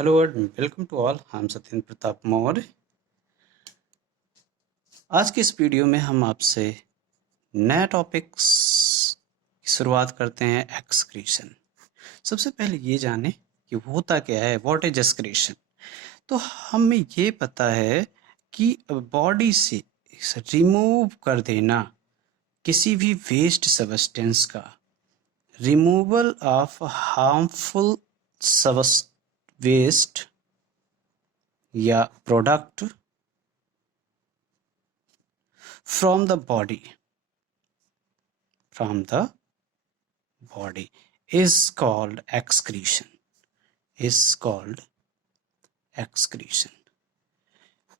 Hello and welcome to all. हम सत्येंद्र प्रताप मौर्य। आज के इस वीडियो में हम आपसे नया टॉपिक्स की शुरुआत करते हैं, एक्सक्रीशन। सबसे पहले ये जाने कि होता क्या है, व्हाट इज एक्सक्रीशन। तो हमें ये पता है कि बॉडी से रिमूव कर देना किसी भी वेस्ट सब्सटेंस का, रिमूवल ऑफ हार्मफुल वेस्ट या product from the body is called excretion।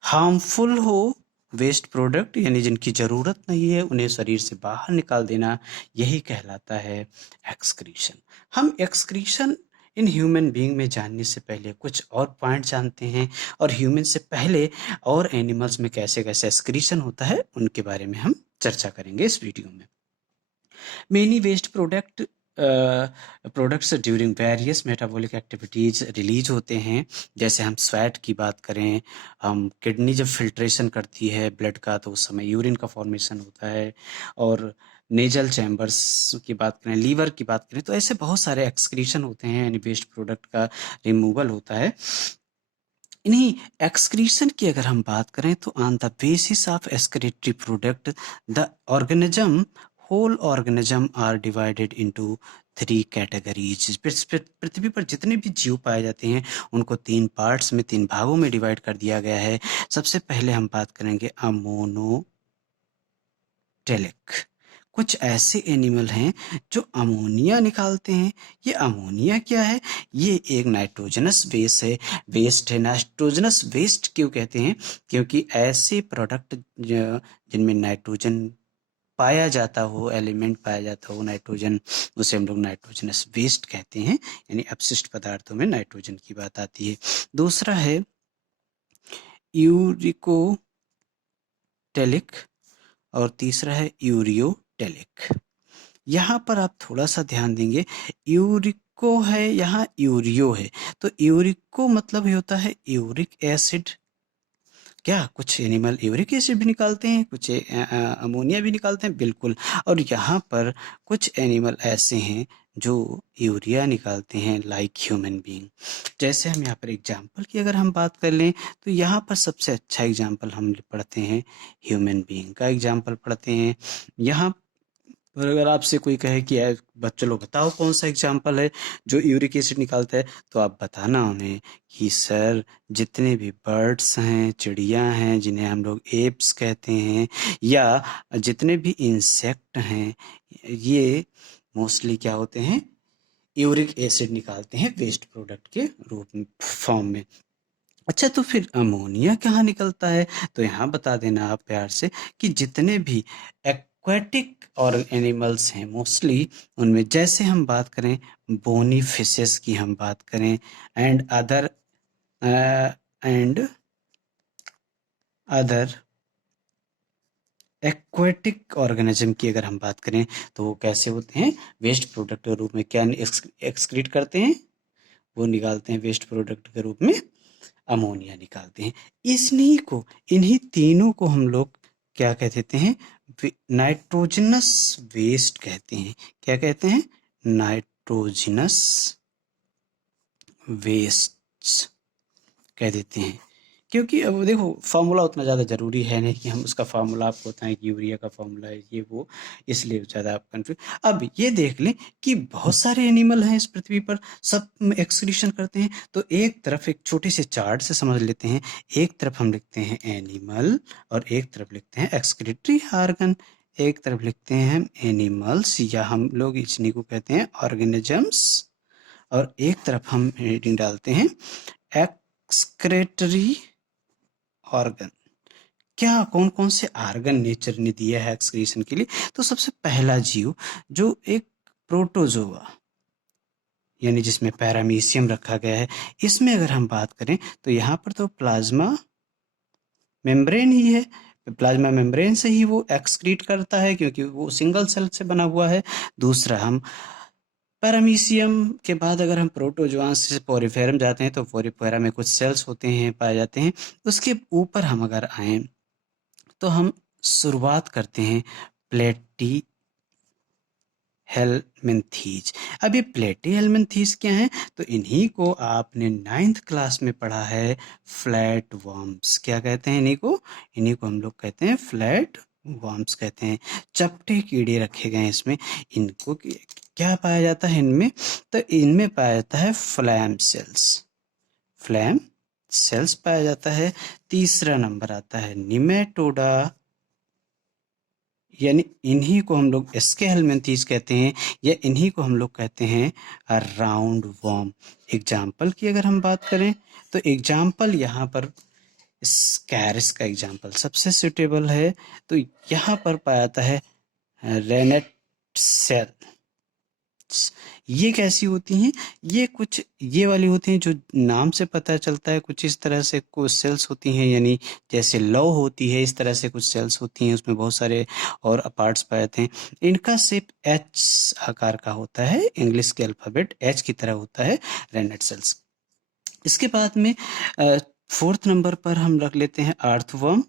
Harmful हो वेस्ट प्रोडक्ट यानी जिनकी जरूरत नहीं है उन्हें शरीर से बाहर निकाल देना, यही कहलाता है एक्सक्रीशन। हम एक्सक्रीशन इन ह्यूमन बीइंग में जानने से पहले कुछ और पॉइंट जानते हैं, और ह्यूमन से पहले और एनिमल्स में कैसे कैसे एक्सक्रीशन होता है उनके बारे में हम चर्चा करेंगे इस वीडियो में। Many waste products during various metabolic activities release होते हैं। जैसे हम स्वेट की बात करें, हम किडनी जब फिल्ट्रेशन करती है ब्लड का तो उस समय यूरिन का फॉर्मेशन होता है, और नेजल चैम्बर्स की बात करें, लीवर की बात करें, तो ऐसे बहुत सारे एक्सक्रीशन होते हैं, यानी वेस्ट प्रोडक्ट का रिमूवल होता है। इन्हीं एक्सक्रीशन की अगर हम बात करें तो on the basis of excretory product the organism whole organism are divided into 3 categories. पृथ्वी पर जितने भी जीव पाए जाते हैं उनको 3 पार्ट्स में, 3 भागों में डिवाइड कर दिया गया है। सबसे पहले हम बात करेंगे अमोनोटेलिक। कुछ ऐसे एनिमल हैं जो अमोनिया निकालते हैं। ये अमोनिया क्या है? ये एक नाइट्रोजनस वेस्ट है। नाइट्रोजनस वेस्ट क्यों कहते हैं? क्योंकि ऐसे प्रोडक्ट जिनमें नाइट्रोजन पाया जाता हो, एलिमेंट पाया जाता हो नाइट्रोजन, उसे हम लोग नाइट्रोजनस वेस्ट कहते हैं, यानी अपशिष्ट पदार्थों में नाइट्रोजन की बात आती है। दूसरा है यूरिकोटेलिक और तीसरा है यूरियोटेलिक। यहाँ पर आप थोड़ा सा ध्यान देंगे, यूरिको है, यहाँ यूरियो है। तो यूरिको मतलब ही होता है यूरिक एसिड। क्या कुछ एनिमल यूरिक एसिड भी निकालते हैं, कुछ अमोनिया भी निकालते हैं, बिल्कुल। और यहाँ पर कुछ एनिमल ऐसे हैं जो यूरिया निकालते हैं, लाइक ह्यूमन बीइंग। जैसे हम यहाँ पर एग्जाम्पल की अगर हम बात कर लें तो यहाँ पर सबसे अच्छा एग्जाम्पल हम पढ़ते हैं, ह्यूमन बीइंग का एग्जाम्पल पढ़ते हैं। यहाँ और अगर आपसे कोई कहे कि बच्चों लोग बताओ कौन सा एग्जाम्पल है जो यूरिक एसिड निकालता है, तो आप बताना उन्हें कि सर जितने भी बर्ड्स हैं, चिड़िया हैं जिन्हें हम लोग एप्स कहते हैं, या जितने भी इंसेक्ट हैं, ये मोस्टली क्या होते हैं, यूरिक एसिड निकालते हैं वेस्ट प्रोडक्ट के रूप में, फॉर्म में। अच्छा, तो फिर अमोनिया कहाँ निकलता है? तो यहाँ बता देना आप प्यार से कि जितने भी एक्वेटिक और एनिमल्स हैं मोस्टली, उनमें जैसे हम बात करें बोनी फिशेस की हम बात करें, एंड अदर एक्वेटिक ऑर्गेनिज्म की अगर हम बात करें तो वो कैसे होते हैं, वेस्ट प्रोडक्ट के रूप में क्या एक्सक्रीट करते हैं, वो निकालते हैं वेस्ट प्रोडक्ट के रूप में अमोनिया निकालते हैं। इन्हीं तीनों को हम लोग क्या कह देते हैं, नाइट्रोजनस वेस्ट कहते हैं। क्या कहते हैं? नाइट्रोजनस वेस्ट कह देते हैं। क्योंकि अब देखो फार्मूला उतना ज़्यादा ज़रूरी है नहीं कि हम उसका फार्मूला आपको बताएं कि यूरिया का फार्मूला है ये वो, इसलिए ज़्यादा आप कंफ्यूज। अब ये देख लें कि बहुत सारे एनिमल हैं इस पृथ्वी पर, सब एक्सक्रीशन करते हैं। तो एक तरफ एक छोटे से चार्ट से समझ लेते हैं, एक तरफ हम लिखते हैं एनिमल और एक तरफ लिखते हैं एक्सक्रीटरी ऑर्गन। एक तरफ लिखते हैं हम एनिमल्स या हम लोग इन्हीं को कहते हैं ऑर्गेनिजम्स, और एक तरफ हम हेडिंग डालते हैं एक्सक्रेटरी ऑर्गन। क्या कौन कौन से ऑर्गन नेचर ने दिया है एक्सक्रीशन के लिए? तो सबसे पहला जीव जो एक प्रोटोजोआ यानी जिसमें पैरामीशियम रखा गया है, इसमें अगर हम बात करें तो यहाँ पर तो प्लाज्मा मेम्ब्रेन ही है। प्लाज्मा मेम्ब्रेन से ही वो एक्सक्रीट करता है क्योंकि वो सिंगल सेल से बना हुआ है। दूसरा हम पैरामीशियम के बाद अगर हम प्रोटोजोआ से पोरिफेरम जाते हैं तो पोरिफेरा में कुछ सेल्स होते हैं, पाए जाते हैं। उसके ऊपर हम अगर आए तो हम शुरुआत करते हैं प्लेटी हेलमिंथीज। अब ये प्लेटी हेलमिंथीज क्या हैं? तो इन्हीं को आपने 9th क्लास में पढ़ा है, फ्लैट वर्म्स। क्या कहते हैं इन्हीं को? इन्हीं को हम लोग कहते हैं फ्लैट वर्म्स कहते हैं। चपटे कीड़े रखे गए हैं इसमें। इनको क्या पाया जाता है इनमें? तो इनमें पाया जाता है फ्लैम सेल्स। फ्लैम सेल्स पाया जाता है। तीसरा नंबर आता है निमेटोडा, यानी इन्हीं को हम लोग एस्के हेलमिंथीज कहते हैं, या इन्हीं को हम लोग कहते हैं राउंड वर्म। एग्जाम्पल की अगर हम बात करें तो एग्जाम्पल यहाँ पर स्कैरिस का एग्जाम्पल सबसे सुटेबल है। तो यहाँ पर पाया जाता है रेनेट सेल। ये कैसी होती हैं? ये कुछ ये वाली होती हैं जो नाम से पता चलता है, कुछ इस तरह से कुछ सेल्स होती हैं, यानी जैसे लौ होती है इस तरह से कुछ सेल्स होती हैं, उसमें बहुत सारे और पार्ट्स पाए जाते हैं। इनका शेप एच आकार का होता है, इंग्लिश के अल्फाबेट एच की तरह होता है रेनेट सेल्स। इसके बाद में 4th नंबर पर हम रख लेते हैं अर्थवर्म।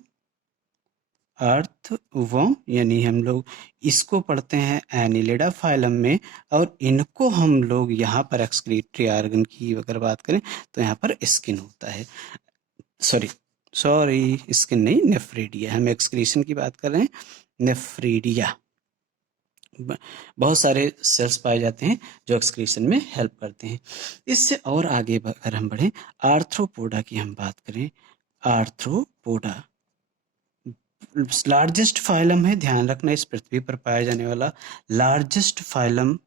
अर्थवर्म यानी हम लोग इसको पढ़ते हैं एनिलिडा फाइलम में, और इनको हम लोग यहाँ पर एक्सक्रीटरी ऑर्गन की अगर बात करें तो यहाँ पर स्किन होता है। सॉरी स्किन नहीं, नेफ्रीडिया। हम एक्सक्रीशन की बात कर रहे हैं, नेफ्रीडिया। बहुत सारे सेल्स पाए जाते हैं जो एक्सक्रीशन में हेल्प करते हैं। इससे और आगे अगर हम बढ़ें, आर्थ्रोपोडा की हम बात करें। आर्थ्रोपोडा लार्जेस्ट फाइलम है, ध्यान रखना, इस पृथ्वी पर पाया जाने वाला largest phylum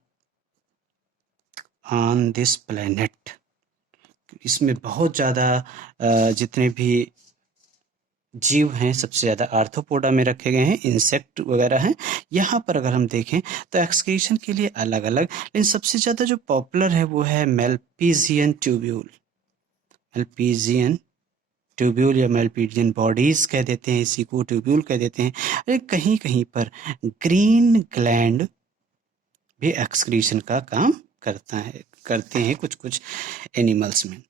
on this planet. इसमें बहुत ज़्यादा जितने भी जीव हैं सबसे ज़्यादा आर्थ्रोपोडा में रखे गए हैं, इंसेक्ट वगैरह हैं। यहाँ पर अगर हम देखें तो एक्सक्रीशन के लिए अलग अलग, लेकिन सबसे ज़्यादा जो पॉपुलर है वो है मेल्पीजियन ट्यूब्यूल। मेल्पीजियन ट्यूब्यूल या मेल्पीजियन बॉडीज कह देते हैं, इसी को ट्यूब्यूल कह देते हैं। अरे कहीं कहीं पर ग्रीन ग्लैंड भी एक्सक्रीशन का काम करते हैं कुछ कुछ एनिमल्स में।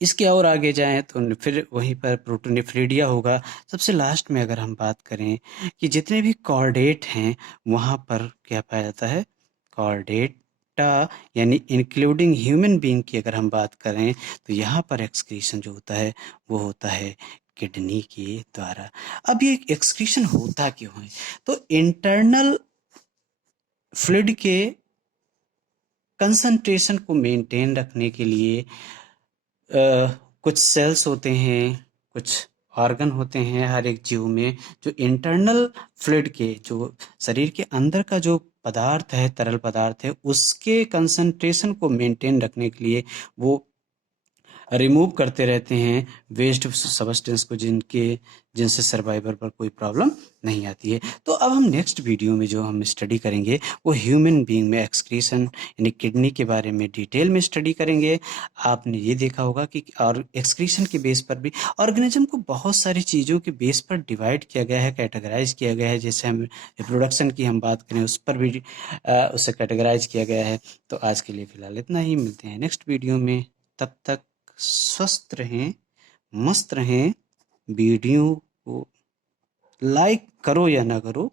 इसके और आगे जाएं तो फिर वहीं पर प्रोटोनेफ्रीडिया होगा। सबसे लास्ट में अगर हम बात करें कि जितने भी कॉर्डेट हैं वहाँ पर क्या पाया जाता है? कॉर्डेटा, यानी इंक्लूडिंग ह्यूमन बीइंग की अगर हम बात करें तो यहाँ पर एक्सक्रीशन जो होता है वो होता है किडनी के द्वारा। अब ये एक्सक्रीशन होता क्यों है? तो इंटरनल फ्लूइड के कंसंट्रेशन को मेंटेन रखने के लिए कुछ सेल्स होते हैं, कुछ ऑर्गन होते हैं हर एक जीव में, जो इंटरनल फ्लूइड के, जो शरीर के अंदर का जो पदार्थ है, तरल पदार्थ है, उसके कंसंट्रेशन को मेंटेन रखने के लिए वो रिमूव करते रहते हैं वेस्ट सब्सटेंस को, जिनसे सर्वाइवर पर कोई प्रॉब्लम नहीं आती है। तो अब हम नेक्स्ट वीडियो में जो हम स्टडी करेंगे वो ह्यूमन बीइंग में एक्सक्रीशन यानी किडनी के बारे में डिटेल में स्टडी करेंगे। आपने ये देखा होगा कि और एक्सक्रीशन के बेस पर भी ऑर्गेनिज्म को बहुत सारी चीज़ों के बेस पर डिवाइड किया गया है, कैटेगराइज किया गया है। जैसे हम रिप्रोडक्शन की हम बात करें उस पर भी उसे कैटेगराइज किया गया है। तो आज के लिए फ़िलहाल इतना ही, मिलते हैं नेक्स्ट वीडियो में। तब तक स्वस्थ रहें, मस्त रहें। वीडियो को लाइक करो या ना करो,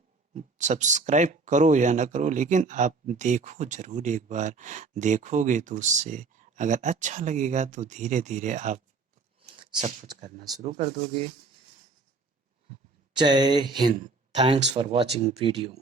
सब्सक्राइब करो या ना करो, लेकिन आप देखो ज़रूर। एक बार देखोगे तो उससे अगर अच्छा लगेगा तो धीरे धीरे आप सब कुछ करना शुरू कर दोगे। जय Hind. Thanks for watching video.